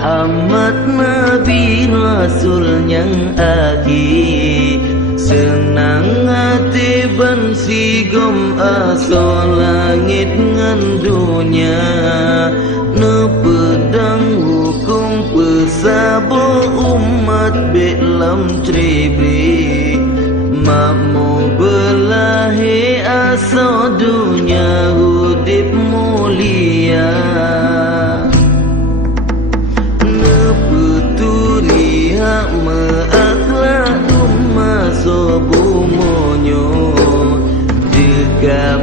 Muhammad Nabi Rasul yang akhir. Senang hati ban sigom asa langit ngan dunia. Ne pedang hukum pesabo umat belam tribi. Makmu belahi asa dunia hudip mulia. Ne puturi hak meakhlak umat sobu monyo. Juga